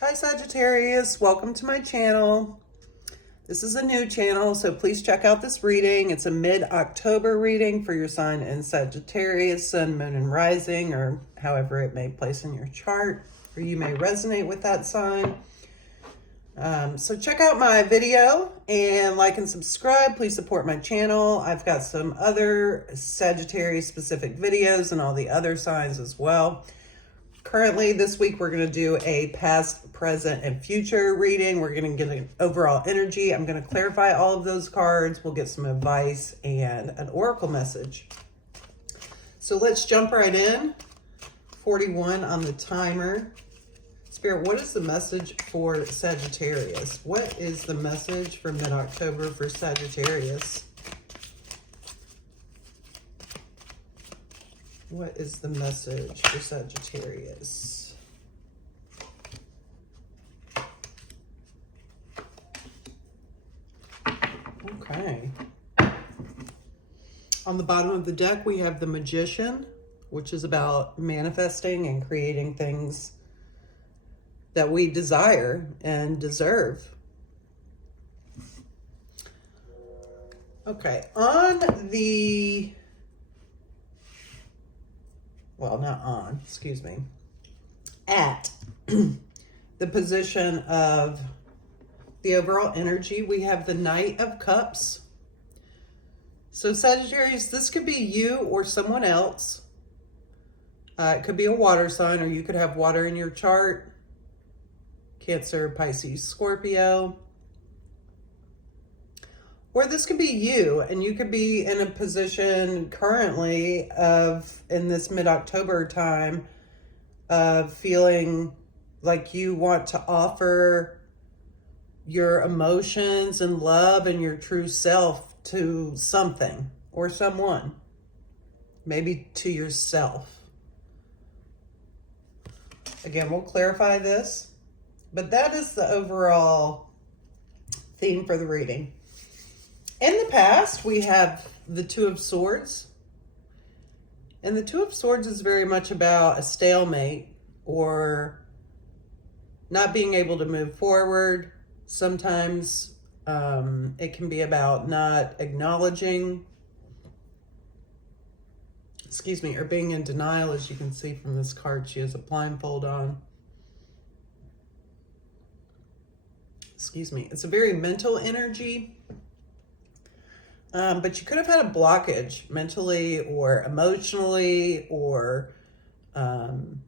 Hi Sagittarius, welcome to my channel. This is a new channel, so please check out this reading. It's a mid-October reading for your sign in Sagittarius, Sun, Moon, and Rising, or however it may place in your chart, or you may resonate with that sign. So check out my video and like and subscribe. Please support my channel. I've got some other Sagittarius specific videos and all the other signs as well. Currently, this week, we're going to do a past, present, and future reading. We're going to get an overall energy. I'm going to clarify all of those cards. We'll get some advice and an oracle message. So let's jump right in. 41 on the timer. Spirit, what is the message for Sagittarius? What is the message for mid-October for Sagittarius? What is the message for Sagittarius? Okay. On the bottom of the deck, we have the Magician, which is about manifesting and creating things that we desire and deserve. Okay, on the... well, not on, excuse me, at the position of the overall energy, we have the Knight of Cups. So Sagittarius, this could be you or someone else. It could be a water sign, or you could have water in your chart. Cancer, Pisces, Scorpio. Or this could be you, and you could be in a position currently of, in this mid-October time, of feeling like you want to offer your emotions and love and your true self to something or someone. Maybe to yourself. Again, we'll clarify this, but that is the overall theme for the reading. In the past, we have the Two of Swords. And the Two of Swords is very much about a stalemate or not being able to move forward. Sometimes it can be about not acknowledging, or being in denial. As you can see from this card, she has a blindfold on. It's a very mental energy. But you could have had a blockage mentally or emotionally, or in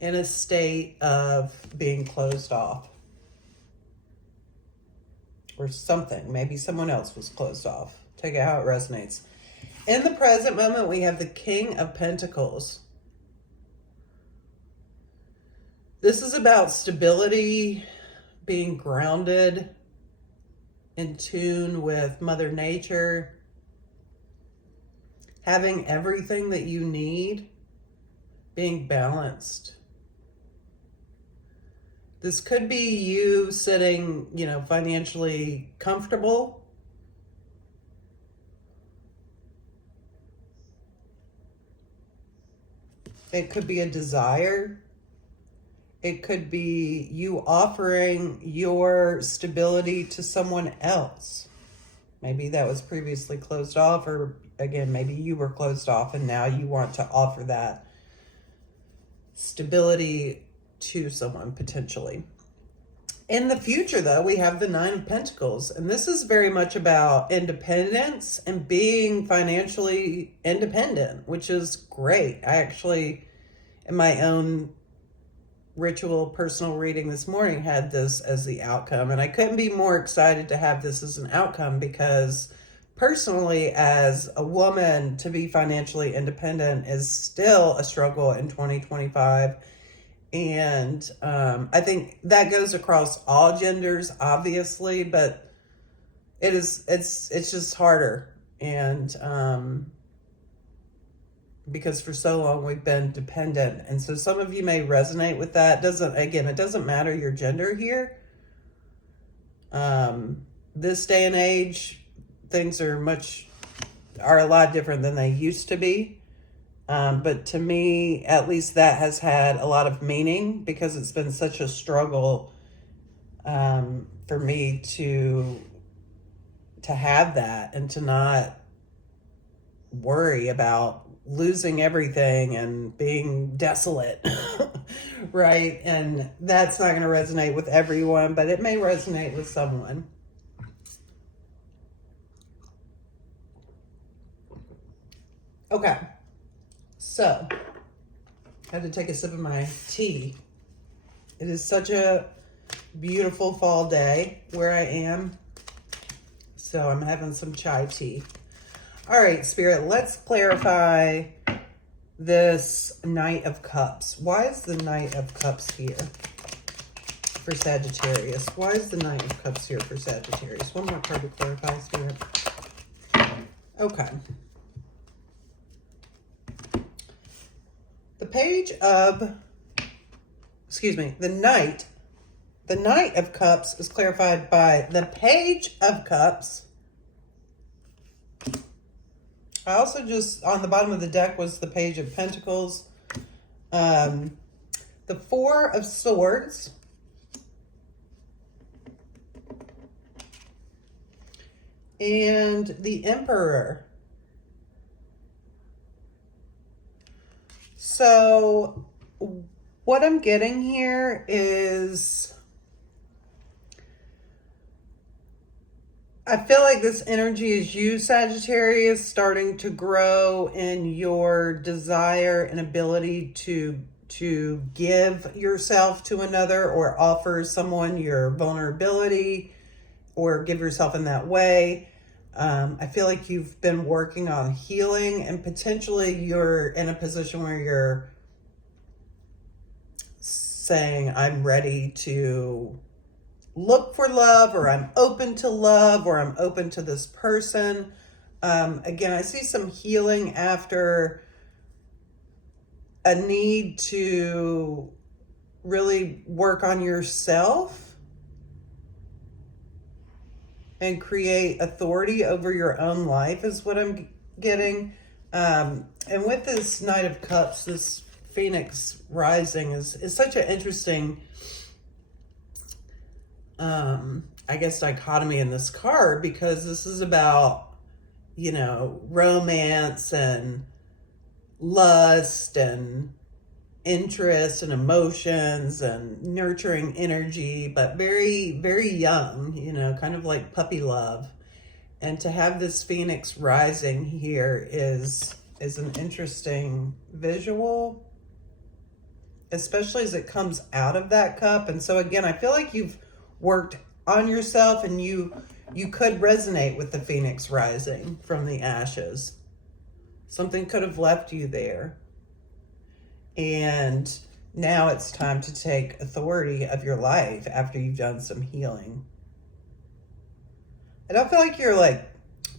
a state of being closed off or something. Maybe someone else was closed off. Take it how it resonates. In the present moment, we have the King of Pentacles. This is about stability, being grounded, in tune with Mother Nature, having everything that you need, being balanced. This could be you sitting, financially comfortable. It could be a desire. It could be you offering your stability to someone else. Maybe that was previously closed off, or again, maybe you were closed off and now you want to offer that stability to someone potentially. In the future, though, we have the Nine of Pentacles, and this is very much about independence and being financially independent, which is great. I actually, in my own ritual personal reading this morning, had this as the outcome, and I couldn't be more excited to have this as an outcome, because personally, as a woman, to be financially independent is still a struggle in 2025, and I think that goes across all genders, obviously, but it's just harder, and because for so long we've been dependent. And so some of you may resonate with that. It doesn't matter your gender here. This day and age, things are a lot different than they used to be. But to me, at least that has had a lot of meaning because it's been such a struggle for me to have that and to not worry about losing everything and being desolate. Right? And that's not going to resonate with everyone, but it may resonate with someone. Okay. So, I had to take a sip of my tea. It is such a beautiful fall day where I am. So I'm having some chai tea. All right, Spirit, let's clarify this Knight of Cups. Why is the Knight of Cups here for Sagittarius? Why is the Knight of Cups here for Sagittarius? One more card to clarify, Spirit. Okay. The page of, the Knight of Cups is clarified by the Page of Cups. I also just, on the bottom of the deck was the Page of Pentacles. The Four of Swords. And the Emperor. So what I'm getting here is, I feel like this energy is you, Sagittarius, starting to grow in your desire and ability to give yourself to another or offer someone your vulnerability or give yourself in that way. I feel like you've been working on healing and potentially you're in a position where you're saying, I'm ready to look for love, or I'm open to love, or I'm open to this person. Again, I see some healing after a need to really work on yourself and create authority over your own life is what I'm getting. And with this Knight of Cups, this Phoenix rising is such an interesting I guess dichotomy in this card, because this is about, you know, romance and lust and interest and emotions and nurturing energy, but very, very young, you know, kind of like puppy love. And to have this Phoenix rising here is an interesting visual, especially as it comes out of that cup. And so again, I feel like you've worked on yourself and you could resonate with the Phoenix rising from the ashes. Something could have left you there. And now it's time to take authority of your life after you've done some healing. I don't feel like you're like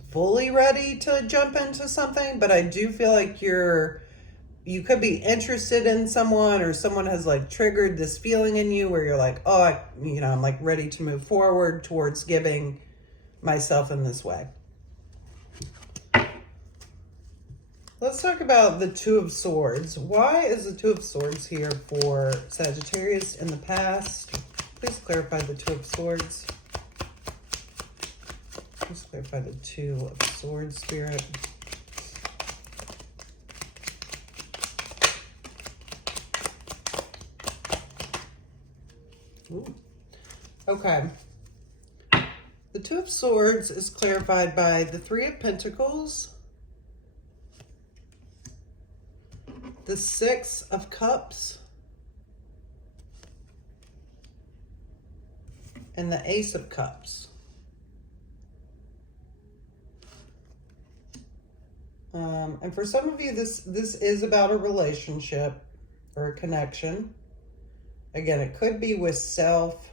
fully ready to jump into something, but I do feel like you could be interested in someone, or someone has like triggered this feeling in you where you're like, oh, I'm like ready to move forward towards giving myself in this way. Let's talk about the Two of Swords. Why is the Two of Swords here for Sagittarius in the past? Please clarify the Two of Swords. Please clarify the Two of Swords, Spirit. Ooh. Okay. The Two of Swords is clarified by the Three of Pentacles, the Six of Cups, and the Ace of Cups. And for some of you, this is about a relationship or a connection. Again, it could be with self,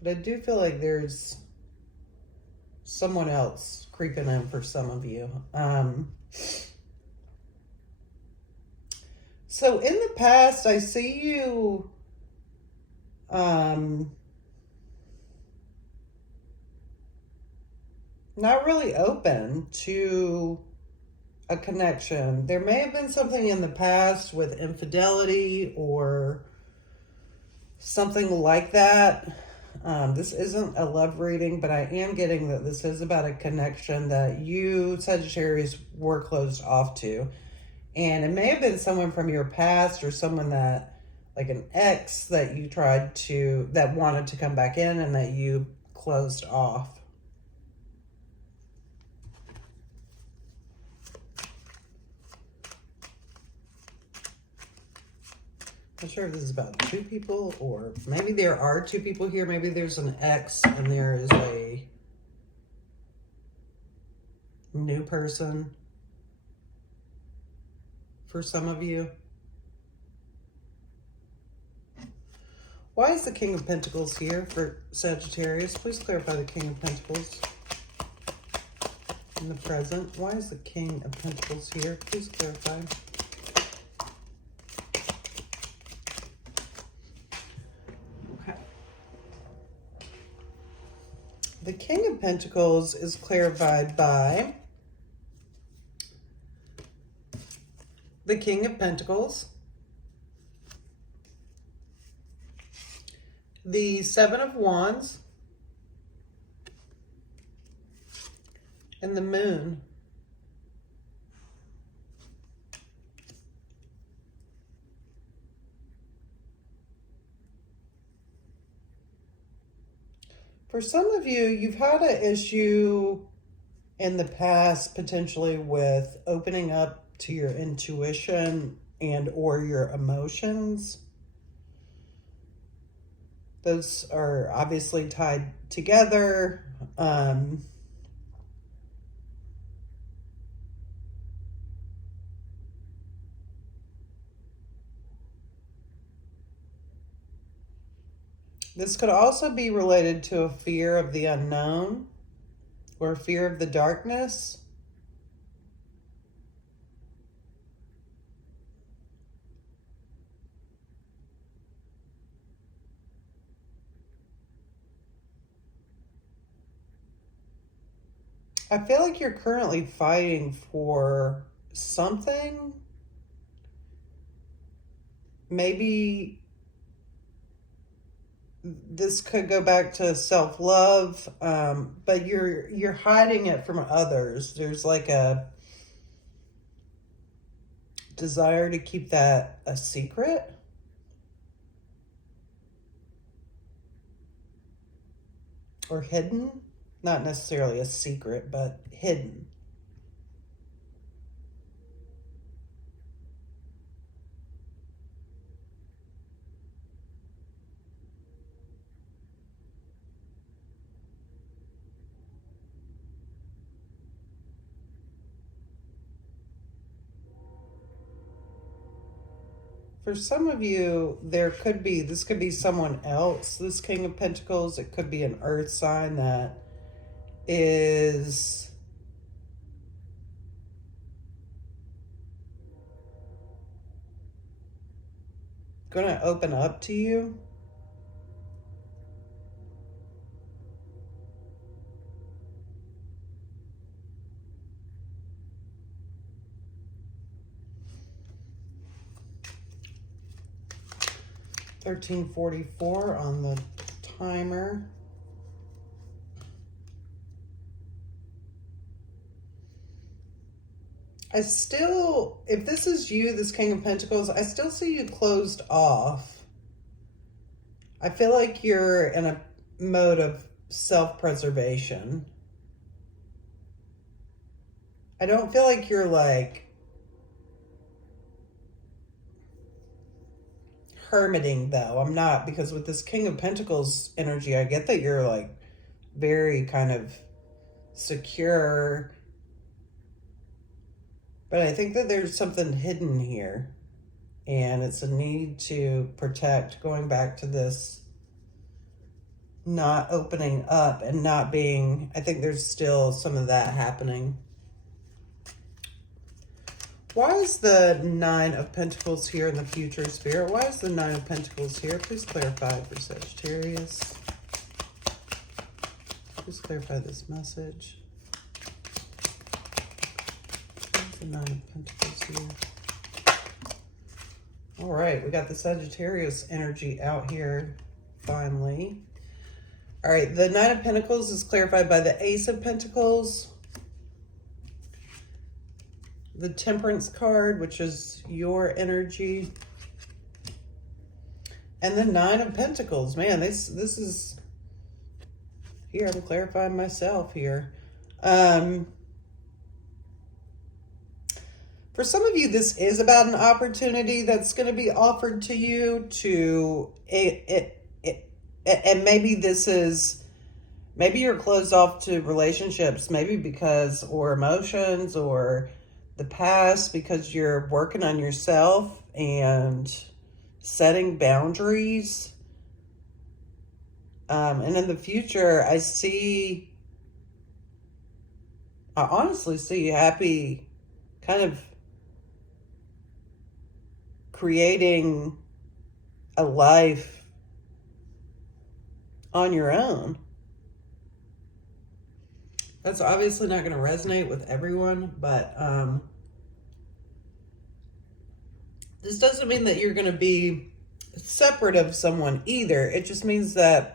but I do feel like there's someone else creeping in for some of you. So in the past, I see you not really open to a connection. There may have been something in the past with infidelity or something like that. This isn't a love reading, but I am getting that this is about a connection that you, Sagittarius, were closed off to. And it may have been someone from your past or someone that, like an ex that you tried to, that wanted to come back in and that you closed off. I'm not sure if this is about two people, or maybe there are two people here. Maybe there's an ex and there is a new person for some of you. Why is the King of Pentacles here for Sagittarius? Please clarify the King of Pentacles in the present. Why is the King of Pentacles here? Please clarify. The King of Pentacles is clarified by the King of Pentacles, the Seven of Wands, and the Moon. For some of you, you've had an issue in the past potentially with opening up to your intuition and or your emotions. Those are obviously tied together. This could also be related to a fear of the unknown or a fear of the darkness. I feel like you're currently fighting for something. Maybe this could go back to self-love, but you're hiding it from others. There's like a desire to keep that a secret. Or hidden. Not necessarily a secret, but hidden. For some of you, this could be someone else, this King of Pentacles. It could be an earth sign that is going to open up to you. $13.44 on the timer. If this is you, this King of Pentacles, I still see you closed off. I feel like you're in a mode of self-preservation. I don't feel like you're like hermiting though. I'm not, because with this King of Pentacles energy, I get that you're like very kind of secure. But I think that there's something hidden here, and it's a need to protect, going back to this not opening up and not being, I think there's still some of that happening. Why is the Nine of Pentacles here in the future, Spirit? Why is the Nine of Pentacles here? Please clarify for Sagittarius. Please clarify this message. The Nine of Pentacles here. All right, we got the Sagittarius energy out here, finally. All right, the Nine of Pentacles is clarified by the Ace of Pentacles. The Temperance card, which is your energy. And the Nine of Pentacles. Man, this is... Here, I'm clarifying myself here. For some of you, this is about an opportunity that's going to be offered to you to... And maybe this is... Maybe you're closed off to relationships, maybe because... Or emotions, or the past, because you're working on yourself and setting boundaries. And in the future, I honestly see happy, kind of creating a life on your own. That's obviously not going to resonate with everyone, but this doesn't mean that you're going to be separate of someone either. It just means that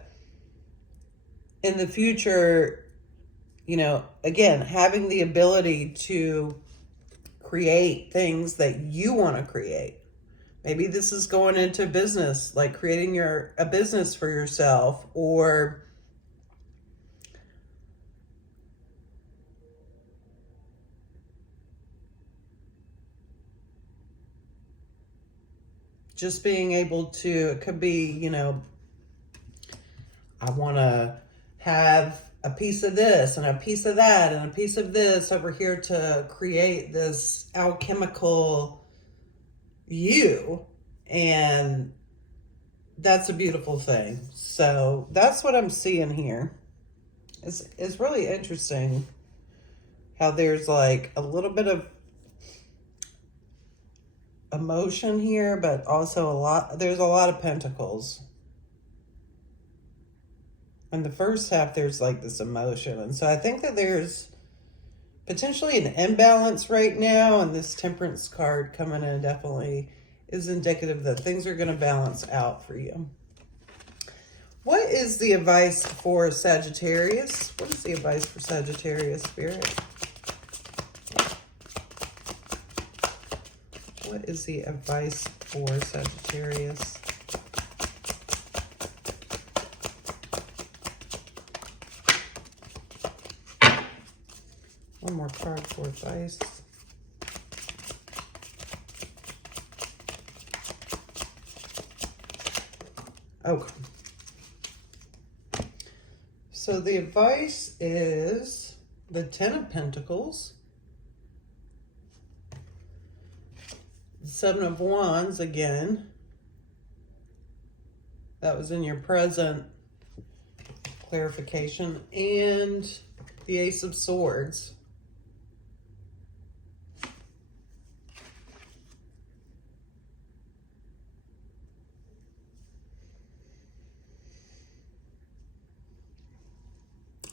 in the future, you know, again, having the ability to create things that you want to create. Maybe this is going into business, like creating a business for yourself, or just being able to, it could be, you know, I want to have a piece of this and a piece of that and a piece of this over here to create this alchemical you, and that's a beautiful thing. So that's what I'm seeing here. It's really interesting how there's like a little bit of emotion here, but also there's a lot of pentacles. In the first half, there's like this emotion. And so I think that there's potentially an imbalance right now, and this Temperance card coming in definitely is indicative that things are going to balance out for you. What is the advice for Sagittarius? What is the advice for Sagittarius, Spirit? What is the advice for Sagittarius? One more card for advice. Okay. So the advice is the Ten of Pentacles, the Seven of Wands again. That was in your present clarification, and the Ace of Swords.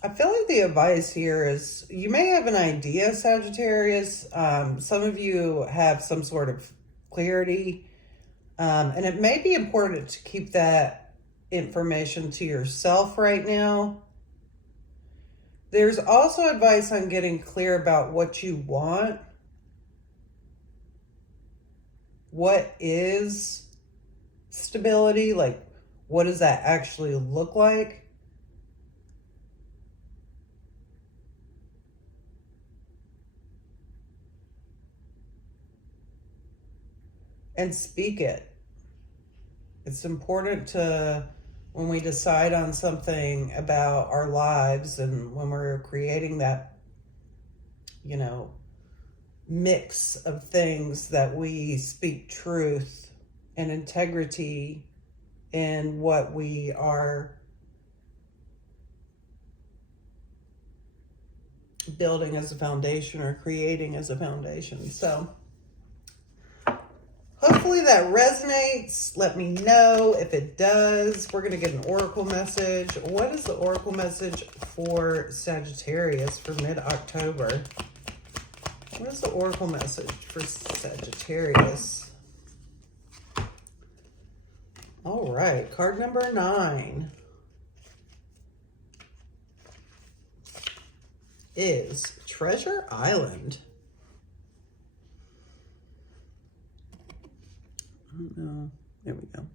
I feel like the advice here is you may have an idea, Sagittarius. Some of you have some sort of clarity, and it may be important to keep that information to yourself right now. There's also advice on getting clear about what you want. What is stability? Like, what does that actually look like? And speak it. It's important to, when we decide on something about our lives and when we're creating that, you know, mix of things, that we speak truth and integrity in what we are building as a foundation or creating as a foundation. So hopefully that resonates. Let me know if it does. We're going to get an oracle message. What is the oracle message for Sagittarius for mid-October? What is the oracle message for Sagittarius? All right, card number 9 is Treasure Island. No, there we go.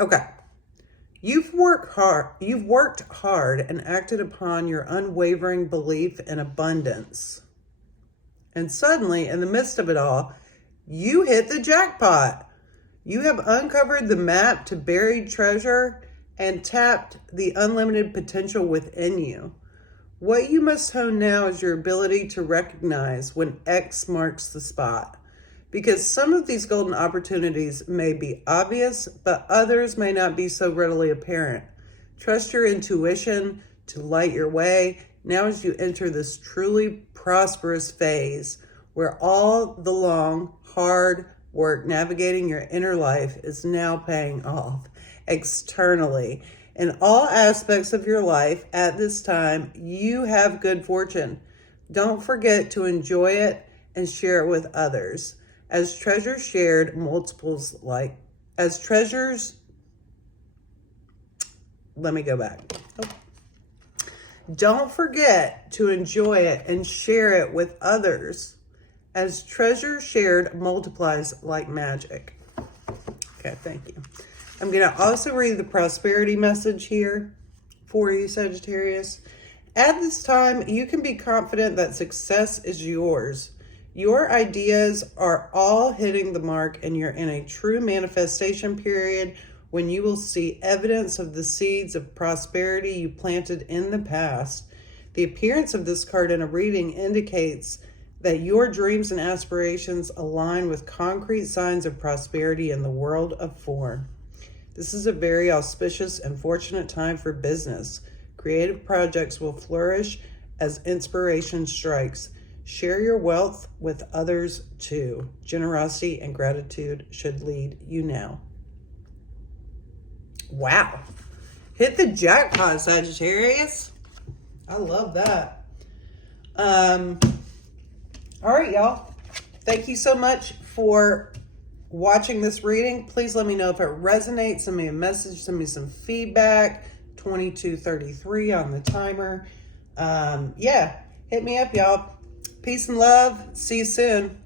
Okay. You've worked hard and acted upon your unwavering belief in abundance. And suddenly, in the midst of it all, you hit the jackpot. You have uncovered the map to buried treasure and tapped the unlimited potential within you. What you must hone now is your ability to recognize when X marks the spot. Because some of these golden opportunities may be obvious, but others may not be so readily apparent. Trust your intuition to light your way now as you enter this truly prosperous phase where all the long, hard work navigating your inner life is now paying off externally. In all aspects of your life at this time, you have good fortune. Don't forget to enjoy it and share it with others. As treasures shared, multiples like, as treasures, let me go back. Oh. Don't forget to enjoy it and share it with others. As treasure shared multiplies like magic. Okay, thank you. I'm going to also read the prosperity message here for you, Sagittarius. At this time, you can be confident that success is yours. Your ideas are all hitting the mark, and you're in a true manifestation period when you will see evidence of the seeds of prosperity you planted in the past. The appearance of this card in a reading indicates that your dreams and aspirations align with concrete signs of prosperity in the world of form. This is a very auspicious and fortunate time for business. Creative projects will flourish as inspiration strikes. Share your wealth with others too. Generosity and gratitude should lead you now. Wow. Hit the jackpot, Sagittarius. I love that. All right, y'all. Thank you so much for watching this reading. Please let me know if it resonates. Send me a message. Send me some feedback. 22:33 on the timer. Yeah, hit me up, y'all. Peace and love. See you soon.